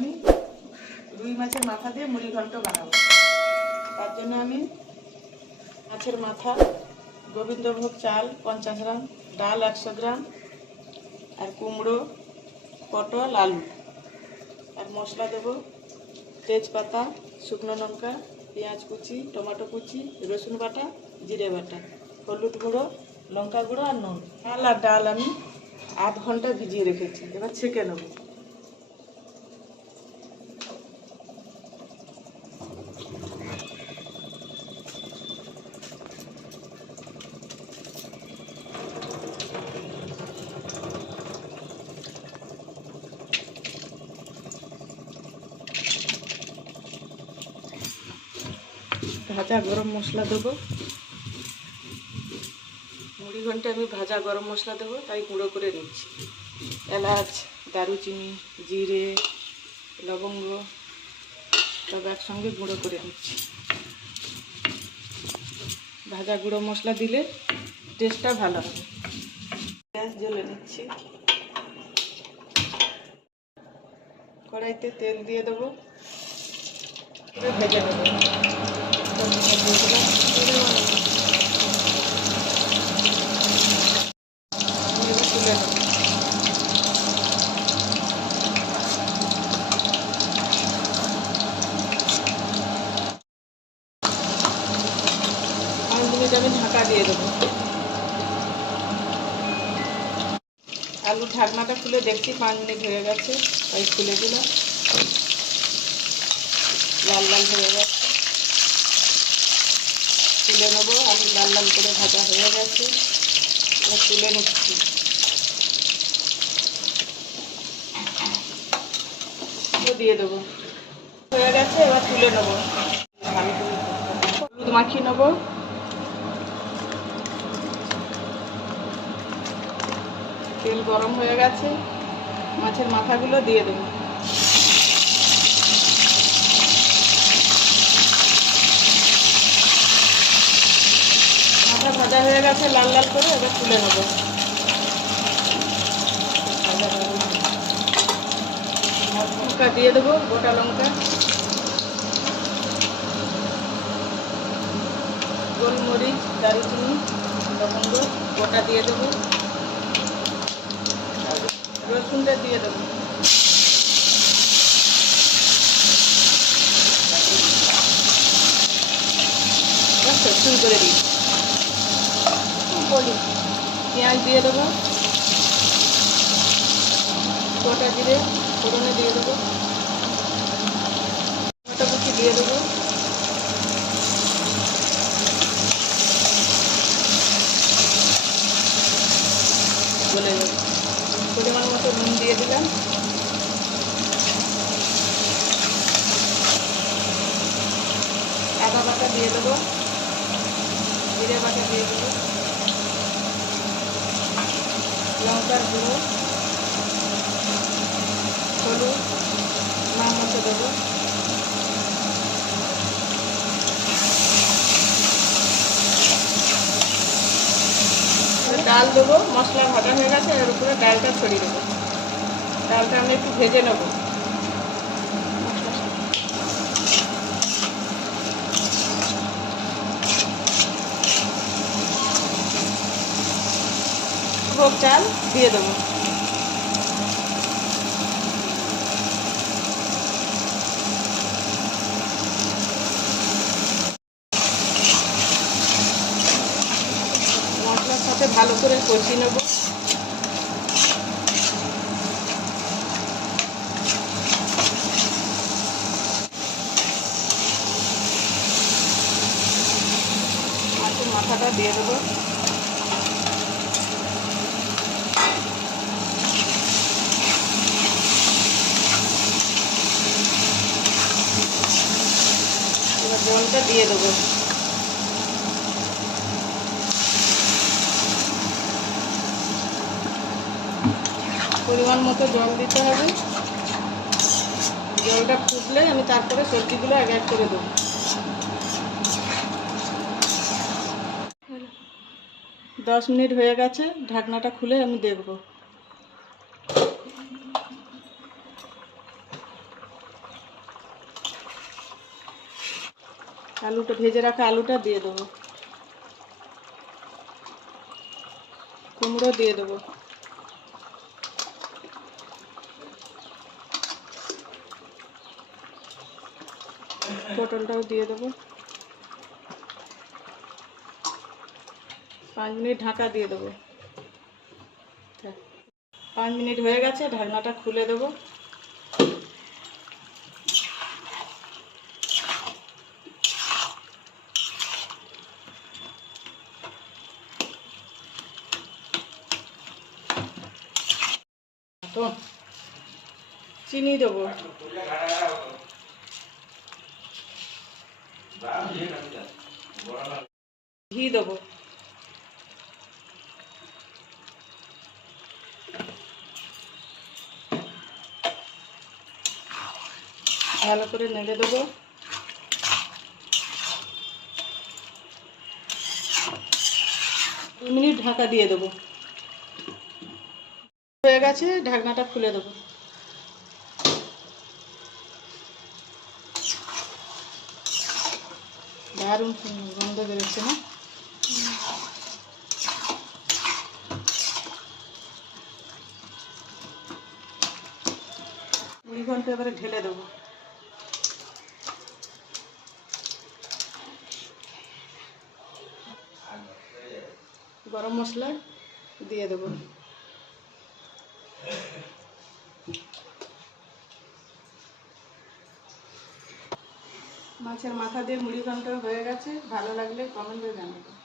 আমি রুই মাছের মাথা দিয়ে মুড়ি ঘন্ট বানাবো। তার জন্য আমি মাছের মাথা, গোবিন্দভোগ চাল, পঞ্চাশ গ্রাম, ডাল একশো গ্রাম, আর কুমড়ো, পটল, আলু। আর মশলা দেবো তেজপাতা, শুকনো লঙ্কা, পেঁয়াজ কুচি, টমেটো কুচি, রসুন বাটা, জিরে বাটা, হলুদ গুঁড়ো, লঙ্কা গুঁড়ো আর নুন। ডাল আর ডাল আমি আধ ঘণ্টা ভিজিয়ে রেখেছি। এবার ছেঁকে নেব। ভাজা গরম মশলা দেবো। মুড়ি ঘণ্টা আমি ভাজা গরম মশলা দেবো, তাই গুঁড়ো করে নিচ্ছি। এলাচ, দারুচিনি, জিরে, লবঙ্গ সব একসঙ্গে গুঁড়ো করে নিচ্ছি। ভাজা গুঁড়ো মশলা দিলে টেস্টটা ভালো হবে। গ্যাস জ্বলে নিচ্ছি। কড়াইতে তেল দিয়ে দেবো। ভেজে নেব। মিনিট আমি ঢাকা দিয়ে দেবো। আলু ঢাকনাটা খুলে দেখছি পাঁচ মিনিট হয়ে গেছে। তাই খুলে দিলাম লাল লাল হয়ে গেছে। তুলে নেব। আলু লাল লাল করে ভাজা হয়ে গেছে। এবার তুলে নিচ্ছি। দিয়ে দেবো। হয়ে গেছে, এবার তুলে নেব। হলুদ মাখিয়ে নেব। তেল গরম হয়ে গেছে। মাছের মাথাগুলো দিয়ে দেবো মাথা ভাজা হয়ে গেছে, লাল লাল করে এবার তুলে নেব। লঙ্কা দিয়ে দেবো, গোটা লঙ্কা। গোলমরিচ, দারুচিনি, লবঙ্গ, গোটা দিয়ে দেবো। রসুনটা দিয়ে দেবো। শুরু করে দিই। বলি। পেঁয়াজ দিয়ে দেবো। গোটা জিরে, ফোড়নে দিয়ে দেবো। টমেটো কুচি দিয়ে দেবো। বলে দেবো। পরিমাণ মতো নুন দিয়ে দিলাম। আদা বাটা দিয়ে দেবো। জিরে বাটা দিয়ে দেবো। লঙ্কার গুঁড়ো, হলুদ নাম মতো দেবো ডাল দেবো, মশলা ভাজা হয়ে গেছে, এর উপরে ডালটা ছড়িয়ে দেবো। ডালটা আমি একটু ভেজে নেব। ভোগ চাল দিয়ে দেবো। মশলার সাথে ভালো করে কষিয়ে নেব। মাথাটা দিয়ে দেবো। জলটা দিয়ে দেবো। পরিমাণ মতো জল দিতে হবে। জলটা ফুটলে আমি তারপরে সবজিগুলো এক এক করে দেবো। দশ মিনিট হয়ে গেছে, ঢাকনাটা খুলে আমি দেখব। আলুটা, ভেজে রাখা আলুটা দিয়ে দেবো। কুমড়ো দিয়ে দেবো। পটলটাও দিয়ে দেবো। পাঁচ মিনিট ঢাকা দিয়ে দেবো। পাঁচ মিনিট হয়ে গেছে, ঢাকনাটা খুলে দেবো। তো চিনি দেবো। ঘি দেবো। ভালো করে নেড়ে দেবো। দু মিনিট ঢাকা দিয়ে দেবো। হয়ে গেছে, ঢাকনাটা খুলে দেবো। দারুণ গন্ধ বেরোচ্ছে না? মুড়ি ঘন্ট এবারে ঢেলে দেবো। গরম মশলা দিয়ে দেবো। মাছের মাথা দিয়ে মুড়ি ঘন্ট হয়ে গেছে ভালো লাগলে কমেন্টে জানাবেন